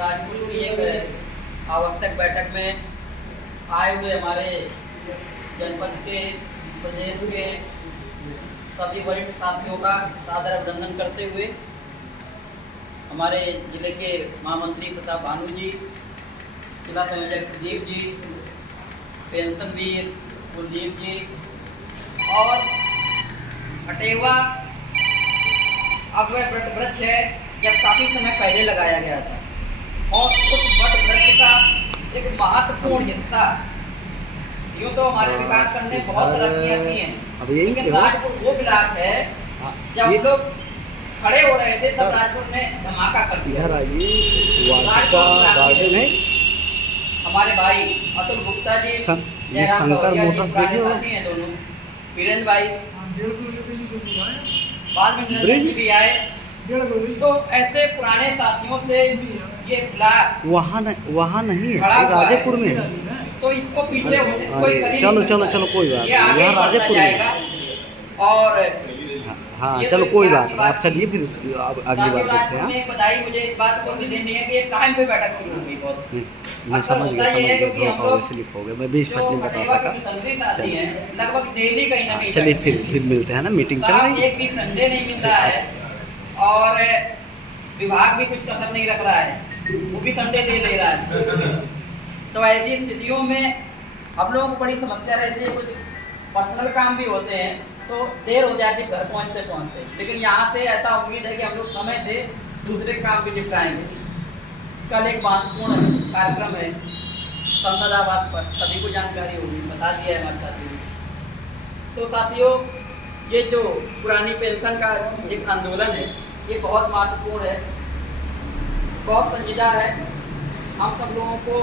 राजपुर की एक आवश्यक बैठक में आए हुए हमारे जनपद के प्रदेश के सभी वरिष्ठ साथियों का सादर अभिनंदन करते हुए हमारे जिले के महामंत्री प्रताप भानु जी, जिला संयोजक प्रदीप जी, पेंशन वीर कुलदीप जी और अटेवा अब वह वट वृक्ष है जब काफ़ी समय पहले लगाया गया था और उस वट वृक्ष का एक महत्वपूर्ण हिस्सा यूँ तो हमारे विकास करने बहुत तरक्कियाँ की हैं, लेकिन राजपुर वो ब्लॉक है जब हम लोग खड़े हो रहे थे सब राजपुर ने धमाका कर दिया। इधर आइए, गार्डन है। हमारे भाई अतुल गुप्ता जी, ये शंकर मोटर्स देखिए, दोनों वीरेंद्र भाई बाद में जी भी आए, तो ऐसे पुराने साथियों से ये ब्लॉक वहाँ नहीं है, राजेपुर में है। तो इसको पीछे कोई चलो कोई बात नहीं, यहाँ राजेपुर में और हाँ चलो कोई बात नहीं, आप चलिए फिर अगली बार देखते हैं। बताइए मुझे इस बात को नहीं है कि ये टाइम पे बैठक शुरू होगी बहुत। मैं समझ गया थोड़ा स्लिप हो गया, मैं 20-25 दिन बता सका। लगभग डेली कहीं ना कहीं चलिए फिर मिलते हैं ना, मीटिंग चल रही है। एक भी संडे नहीं मिल रहा है और विभाग भी कुछ कसर नहीं रख रहा है, वो भी संडे ले रहा है। तो ऐसी स्थितियों में हम लोगों को बड़ी समस्या रहती है, कुछ पर्सनल काम भी होते हैं तो देर हो जाती है घर पहुंचते, लेकिन यहाँ से ऐसा उम्मीद है कि हम लोग समय से दूसरे काम भी निपटाएंगे। कल एक महत्वपूर्ण कार्यक्रम है संसद आवास पर, सभी को जानकारी होगी, बता दिया है हमारे साथियों ने। तो साथियों, ये जो पुरानी पेंशन का एक आंदोलन है ये बहुत महत्वपूर्ण है, बहुत संजीदा है। हम सब लोगों को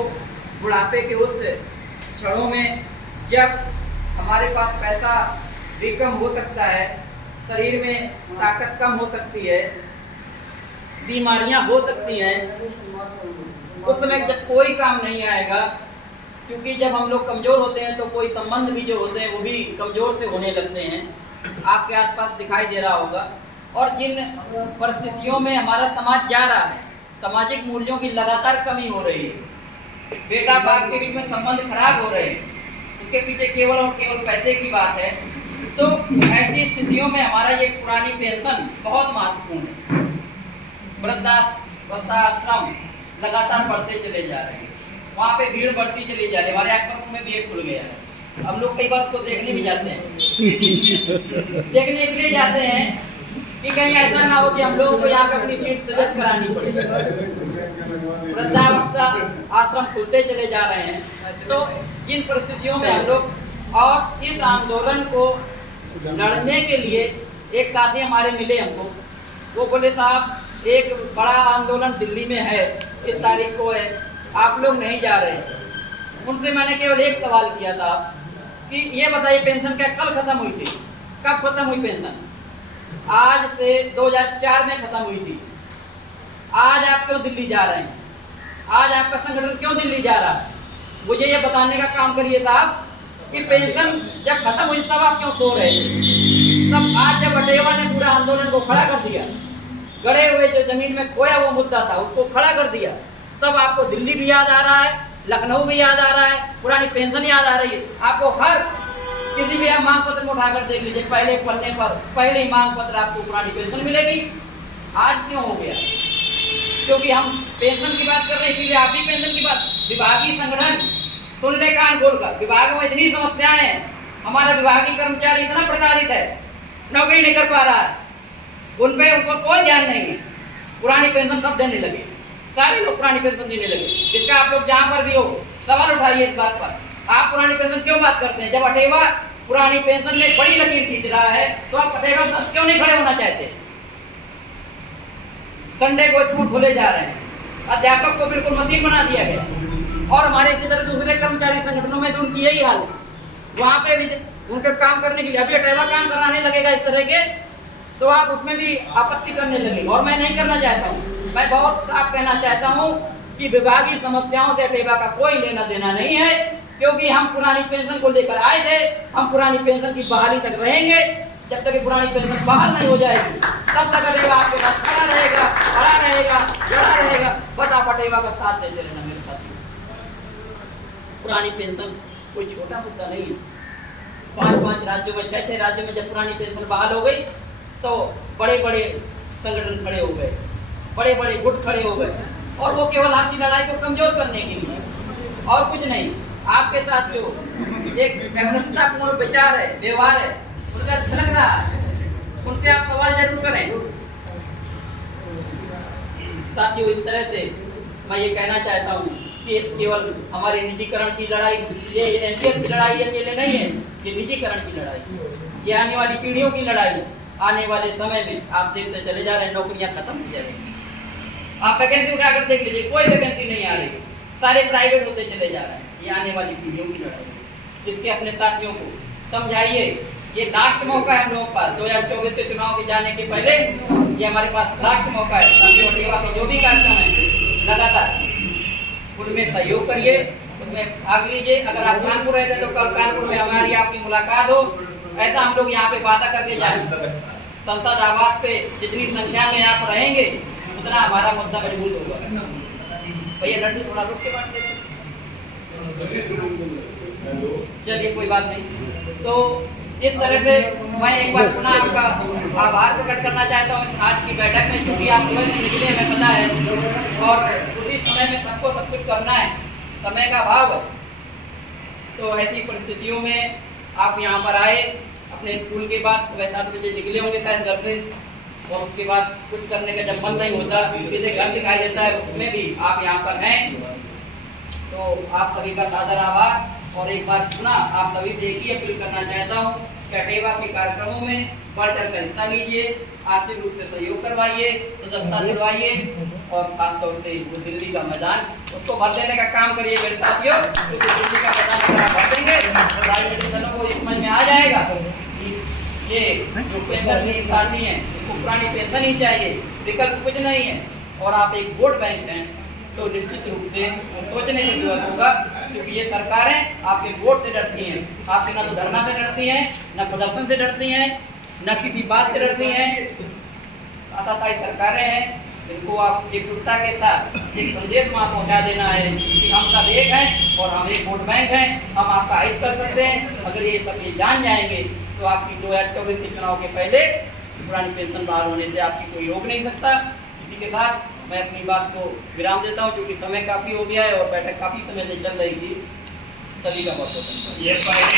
बुढ़ापे के उस क्षणों में जब हमारे पास पैसा भी कम हो सकता है, शरीर में ताकत कम हो सकती है, बीमारियां हो सकती हैं, उस समय जब कोई काम नहीं आएगा, क्योंकि जब हम लोग कमज़ोर होते हैं तो कोई संबंध भी जो होते हैं वो भी कमज़ोर से होने लगते हैं, आपके आसपास दिखाई दे रहा होगा। और जिन परिस्थितियों में हमारा समाज जा रहा है, सामाजिक मूल्यों की लगातार कमी हो रही है, बेटा बाप के बीच में संबंध खराब हो रहे हैं, इसके पीछे केवल और केवल पैसे की बात है। तो ऐसी स्थितियों में हमारा ये पुरानी पेंशन बहुत महत्वपूर्ण है। वृद्धाश्रम लगातार बढ़ते चले जा रहे हैं, वहाँ पे भीड़ बढ़ती चली जा रही है। हमारे आसपास में भी एक खुल गया है, हम लोग कई बार उसको देखने भी जाते हैं देखने इसलिए जाते हैं कि कहीं ऐसा ना हो कि हम लोगों को यहाँ पे अपनी सीट तजद करानी पड़े। वृद्धावस्था आश्रम खुलते चले जा रहे हैं, तो जिन परिस्थितियों में हम लोग और इस आंदोलन को लड़ने के लिए एक साथी हमारे मिले हमको, वो बोले साहब एक बड़ा आंदोलन दिल्ली में है, इस तारीख को है, आप लोग नहीं जा रहे। उनसे मैंने केवल एक सवाल किया था कि ये बताइए पेंशन क्या कल खत्म हुई थी? कब खत्म हुई पेंशन? आज से 2004 में खत्म हुई थी। आज आप क्यों दिल्ली जा रहे हैं? आज आपका संगठन क्यों दिल्ली जा रहा है? मुझे ये बताने का काम करिए साहब कि पेंशन जब खत्म हुई तब आप क्यों सो रहे थे? तब आज जब अटेवा ने पूरा आंदोलन को खड़ा कर दिया, गड़े हुए जो जमीन में खोया वो मुद्दा था उसको खड़ा कर दिया, तब आपको दिल्ली भी याद आ रहा है, लखनऊ भी याद आ रहा है, पुरानी पेंशन याद आ रही है। आपको हर किसी भी मांग पत्र में उठाकर देख लीजिए, पहले पन्ने पर पहले ही मांग पत्र आपको पुरानी पेंशन मिलेगी। आज क्यों हो गया? क्योंकि हम पेंशन की बात कर रहे हैं, इसलिए आप भी पेंशन की बात। विभागीय संगठन सुन ले कान खोलकर, विभाग में इतनी समस्याएं हैं, हमारा विभागीय कर्मचारी इतना प्रताड़ित है, नौकरी नहीं कर पा रहा है, उन पे उनको कोई ध्यान नहीं है। पुरानी पेंशन सब देने लगे, सारे लोग पुरानी पेंशन देने लगे, जिसका आप लोग जहाँ पर भी हो सवाल उठाइए इस बात पर। आप पुरानी पेंशन क्यों बात करते हैं? जब अटेवा पुरानी पेंशन में बड़ी लकीर खींच रहा है तो आप अटेवा क्यों नहीं खड़े होना चाहते? संडे को स्कूल खोले जा रहे हैं, अध्यापक को बिल्कुल मशीन बना दिया गया, और हमारे इसी तरह दूसरे कर्मचारी संगठनों में तो उनकी यही हाल है। वहाँ पे भी उनके काम करने के लिए अभी अटेवा काम कराने लगेगा इस तरह के, तो आप उसमें भी आपत्ति करने लगे, और मैं नहीं करना चाहता हूँ। मैं बहुत साफ कहना चाहता हूँ कि विभागीय समस्याओं से अटेवा का कोई लेना देना नहीं है, क्योंकि हम पुरानी पेंशन को लेकर आए थे, हम पुरानी पेंशन की बहाली तक रहेंगे। जब तक पुरानी पेंशन बहाल नहीं हो जाएगी तब तक अटेवा आपके पास खड़ा रहेगा, जड़ा रहेगा, फटाफट कटेवा का साथ देते रहना मेरे साथ। पुरानी पेंशन कोई छोटा मुद्दा नहीं है। 5-5 राज्यों में 6-6 राज्यों में जब पुरानी पेंशन बहाल हो गई तो बड़े बड़े संगठन खड़े हो गए, बड़े बड़े गुट खड़े हो गए, और वो केवल आपकी लड़ाई को कमजोर करने के लिए, और कुछ नहीं। आपके साथ जो एक व्यवस्थापूर्ण विचार है, व्यवहार है, उनका झलक रहा है, उनसे आप सवाल जरूर करें। साथियों, इस तरह से मैं ये कहना चाहता हूँ कि केवल हमारी निजीकरण की लड़ाई, ये एनपीएस की लड़ाई अकेले नहीं है, ये निजीकरण की लड़ाई, ये आने वाली पीढ़ियों की लड़ाई। आने वाले समय में आप देखते चले जा रहे हैं, नौकरियां खत्म हो जाएंगी। आप वैकेंसी उठाकर देख लीजिए, कोई वैकेंसी नहीं आ रही, सारे प्राइवेट होते चले जा रहे हैं। ये आने वाली पीढ़ियों की लड़ाई है। इसके अपने साथियों को समझाइए। ये लास्ट मौका है हम लोगों के पास, 2024 के चुनाव के जाने के पहले ये हमारे पास लास्ट मौका है। संजय कटेवा के जो भी कार्यक्रम है लगातार उनमें सहयोग करिए, उसमें भाग लीजिए। अगर आप कानपुर रहते हैं तो कल कानपुर में हमारी आपकी मुलाकात हो, ऐसा हम लोग यहाँ पे वादा करके जाए। संसद आवास पे जितनी संख्या में आप रहेंगे उतना हमारा मुद्दा मजबूत होगा। भैया लड्डू थोड़ा रुक के बांट देते, चलिए कोई बात नहीं। तो इस तरह से मैं एक बार पुनः आपका आभार प्रकट करना चाहता हूँ आज की बैठक में, क्योंकि आप सुबह से निकले हमें पता है, और उसी समय में सबको सब कुछ करना है, समय का अभाव है। तो ऐसी परिस्थितियों में आप यहाँ पर आए, अपने स्कूल के बाद सुबह 7 बजे निकले होंगे शायद घर से, और उसके बाद कुछ करने का जब मन नहीं होता, सीधे घर दिखाई देता है, उसमें भी आप यहाँ पर हैं। तो आप सभी का सादर आभार। और एक बार सुना आप सभी से एक ही अपील करना चाहता हूँ, कटेवा के कार्यक्रमों में बढ़ चढ़ कर हिस्सा लीजिए, आर्थिक रूप से सहयोग करवाइए, सदस्यता दिलवाइए, और खासतौर से वो दिल्ली का मैदान उसको भर देने का काम करिए मेरे साथियों। क्योंकि दिल्ली का मैदान अगर आप भर देंगे तो राजनीतिक दलों को समझ में आ जाएगा ये जो पेंशन की साथी है उसको पुरानी पेंशन ही चाहिए, विकल्प कुछ नहीं है। और आप एक वोट बैंक हैं तो निश्चित रूप से सोचने की जरूरत होगा, क्योंकि ये सरकारें आपके वोट से डरती हैं। आपके ना तो धरना से डरती हैं, ना प्रदर्शन से डरती हैं, ना किसी बात से डरती हैं। आताताई सरकारें हैं, इनको आप एकजुटता के साथ एक संदेश वहाँ पहुँचा देना है कि हम सब एक हैं और हम एक वोट बैंक हैं, हम आपका हित कर सकते हैं। अगर ये सब ये जान जाएंगे तो आपकी 2024 के चुनाव के पहले पुरानी पेंशन बहाल होने से आपकी कोई रोक नहीं सकता। इसी के साथ मैं अपनी बात को विराम देता हूं, क्योंकि समय काफ़ी हो गया है और बैठक काफ़ी समय से चल रही थी। सभी का बहुत बहुत धन्यवाद।